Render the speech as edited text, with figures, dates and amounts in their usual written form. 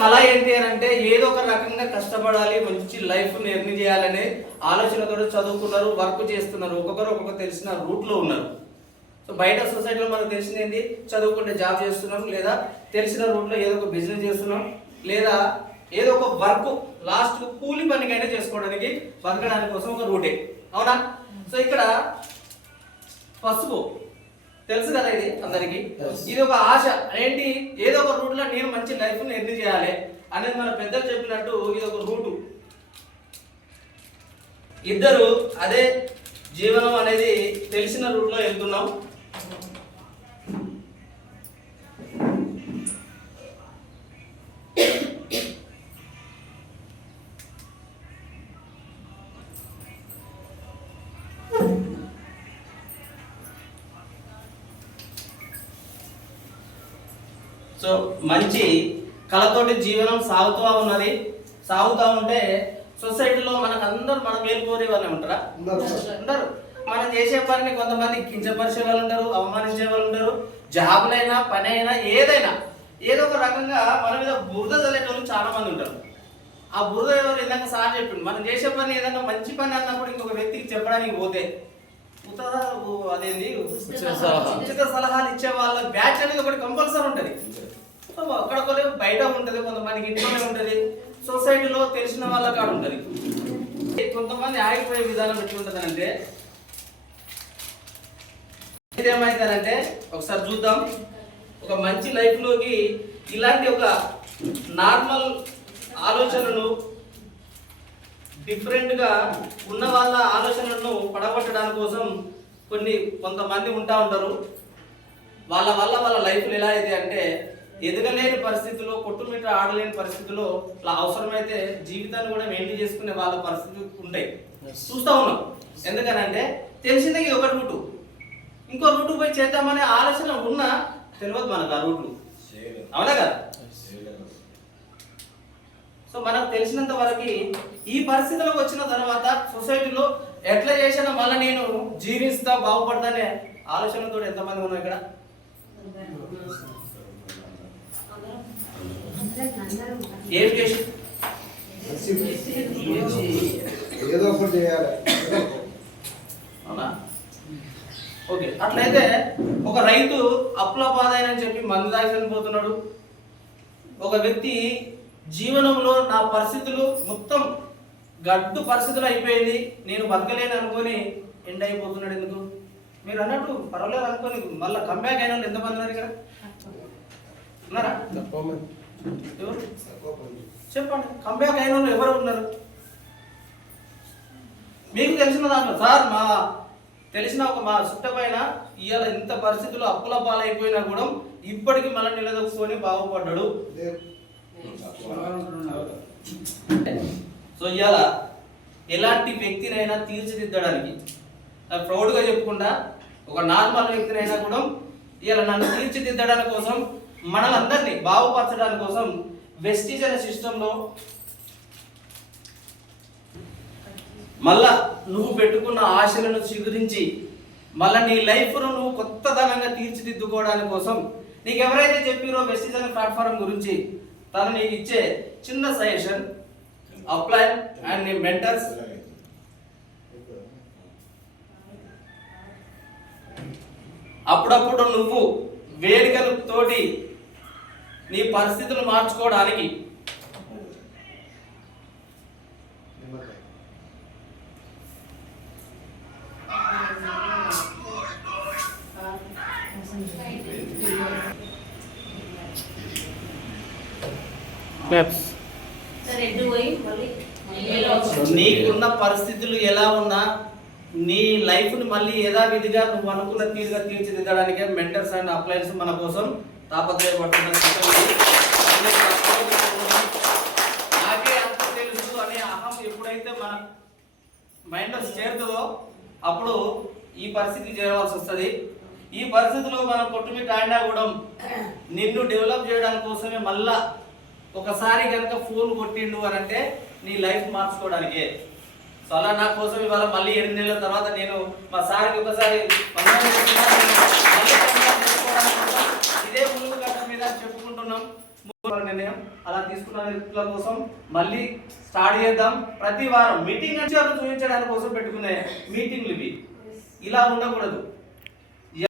కళ ఏంటి అని అంటే ఏదో ఒక రకంగా కష్టపడాలి, మంచి లైఫ్ ఎర్న్ చేయాలనే ఆలోచనతో చదువుకున్నారు, వర్క్ చేస్తున్నారు, ఒక్కొక్కరు ఒక్కొక్క తెలిసిన రూట్లో ఉన్నారు. సో బయట సొసైటీలో మనకు తెలిసింది ఏంటి, చదువుకుంటే జాబ్ చేస్తున్నాం, లేదా తెలిసిన రూట్లో ఏదో ఒక బిజినెస్ చేస్తున్నాం, లేదా ఏదో ఒక వర్క్ లాస్ట్ కూలి పనికైనా చేసుకోవడానికి బతకడానికి కోసం ఒక రూటే, అవునా? సో ఇక్కడ పసుపు తెలుసు కదా, ఇది అందరికి ఇది ఒక ఆశ ఏంటి, ఏదో ఒక రూట్ లో నేను మంచి లైఫ్ ని ఎర్న్ చేయాలి అనేది మన పెద్దలు చెప్పినట్టు ఇది ఒక రూటు. ఇద్దరు అదే జీవనం అనేది తెలిసిన రూట్ లో వెళ్తున్నాం. సో మంచి కళతోటి జీవనం సాగుతూ ఉన్నది. సాగుతూ ఉంటే సొసైటీలో మనకు అందరూ మన మేలు కోరే వాళ్ళే ఉంటారా? ఉండరు. మనం చేసే పనిని కొంతమంది కించపరిచే వాళ్ళు ఉంటారు, అవమానించే వాళ్ళు ఉంటారు. జాబులైనా పని అయినా ఏదైనా ఏదో ఒక రకంగా మన మీద బురద చల్లేటోళ్ళు చాలా మంది ఉంటారు. ఆ బురద ఎవరు ఏదైనా సార్ చెప్పిండు, మనం చేసే పని ఏదైనా మంచి పని అన్నప్పుడు ఇంకొక వ్యక్తికి చెప్పడానికి పోతే అదేంది ఉచిత సలహాలు ఇచ్చే వాళ్ళ బ్యాచ్ అనేది ఒకటి కంపల్సరీ ఉంటుంది. అక్కడ బయట ఉంటుంది, కొంతమందికి ఇంట్లోనే ఉంటుంది, సొసైటీలో తెలిసిన వాళ్ళ కాడ ఉంటుంది. కొంతమంది ఆగిపోయే విధానం ఎట్లా ఉంటుంది అంటే, ఏమైతుందంటే ఒకసారి చూద్దాం. ఒక మంచి లైఫ్లోకి ఇలాంటి ఒక నార్మల్ ఆలోచనలు, డిఫరెంట్గా ఉన్న వాళ్ళ ఆలోచనలను పడగొట్టడానికి కోసం కొంతమంది ఉంటారు. వాళ్ళ వల్ల వాళ్ళ లైఫ్లు ఎలా అయితే అంటే, ఎదగలేని పరిస్థితుల్లో, కొట్టుమిట్ట ఆడలేని పరిస్థితుల్లో, అవసరమైతే జీవితాన్ని కూడా మెయింటైన్ చేసుకునే వాళ్ళ పరిస్థితులు ఉంటాయి, చూస్తూ ఉన్నాం. ఎందుకనంటే తెలిసిందే ఇది ఒక రూటు, ఇంకో రూటు పోయి చేద్దామనే ఆలోచన ఉన్నా తెలియదు మనకు ఆ రూట్లు, అవునా కదా? సో మనకు తెలిసినంత వరకు ఈ పరిస్థితులకు వచ్చిన తర్వాత సొసైటీలో ఎట్లా చేసినా మళ్ళీ నేను జీవిస్తా, బాగుపడతానే ఆలోచనతో ఎంతమంది ఉన్నాం ఇక్కడ? ఏం చేసి ఏదో ఒకటి చేయాలి, అవునా? ఓకే, అట్లయితే ఒక రైతు అప్పుల బాధైనని చెప్పి మందు దాగి చనిపోతున్నాడు. ఒక వ్యక్తి జీవనంలో నా పరిస్థితులు మొత్తం గడ్డు పరిస్థితులు అయిపోయింది, నేను బతకలేను అనుకొని ఎండ్ అయిపోతున్నాడు. ఎందుకు? మీరు అన్నట్టు పర్వాలేదు అనుకొని మళ్ళీ కంబ్యాక్ అయిన వాళ్ళు ఎంతమంది ఉన్నారు ఇక్కడ? ఉన్నారా? ఎవరు చెప్పండి, కంబ్యాక్ అయిన వాళ్ళు ఎవరు ఉన్నారు మీకు తెలిసిన దాంట్లో? సార్ మా తెలిసిన మా చుట్ట పైన ఇవాళ ఇంత పరిస్థితులు అప్పుల పాలైపోయినా కూడా ఇప్పటికీ మళ్ళీ నిలదొక్కుని బాగుపడ్డాడు. సో ఇవాళ ఎలాంటి వ్యక్తినైనా తీర్చిదిద్దడానికి ప్రౌడ్గా చెప్పుకుంటా, ఒక నార్మల్ వ్యక్తినైనా కూడా ఇవాళ నన్ను తీర్చిదిద్దడానికి కోసం, మనలందరినీ బాగుపరచడానికి కోసం వెస్టీజ్ అనే సిస్టంలో మళ్ళా నువ్వు పెట్టుకున్న ఆశలను చిగురించి మళ్ళీ నీ లైఫ్ను నువ్వు కొత్తదనంగా తీర్చిదిద్దుకోవడానికి కోసం నీకు ఎవరైతే చెప్పారో వెస్టీజ్ అనే ప్లాట్ఫామ్ గురించి, తను నీకు ఇచ్చే చిన్న సజెషన్, అప్లై అండ్ నీ మెంటర్స్ అప్పుడప్పుడు నువ్వు వేదికల తోటి నీ పరిస్థితులు మార్చుకోవడానికి నీకున్న పరిస్థితులు ఎలా ఉన్నా నీ లైఫ్ని మళ్ళీ యథావిధిగా నువ్వు అనుకున్న తీరుగా తీర్చిదిద్దడానికి మెంటర్స్ అండ్ అప్లయన్స్ మన కోసం తాపత్రయపడుతున్నారు. నాకే అంత తెలుసు అనే అహం ఎప్పుడైతే మన మైండ్లో చేరుతుందో అప్పుడు ఈ పరిస్థితికి చేరవలసి వస్తుంది. ఈ పరిస్థితిలో మనం కొట్టుమిట్ట ఆడినా కూడా నిన్ను డెవలప్ చేయడానికి కోసమే మళ్ళా ఒకసారి కనుక ఫోన్ కొట్టిండు అని అంటే నీ లైఫ్ మార్చుకోవడానికే. సో అలా నా కోసం ఇవాళ మళ్ళీ 8 నెలల తర్వాత నేను మా సార్కి ఒకసారి ఇదే ముందు గంట మీద చెప్పుకుంటున్నాం. నిర్ణయం అలా తీసుకున్న వ్యక్తుల కోసం మళ్ళీ స్టార్ట్ చేద్దాం. ప్రతి వారం మీటింగ్ చూపించడానికి కోసం పెట్టుకునే మీటింగ్లు ఇవి. ఇలా ఉండకూడదు.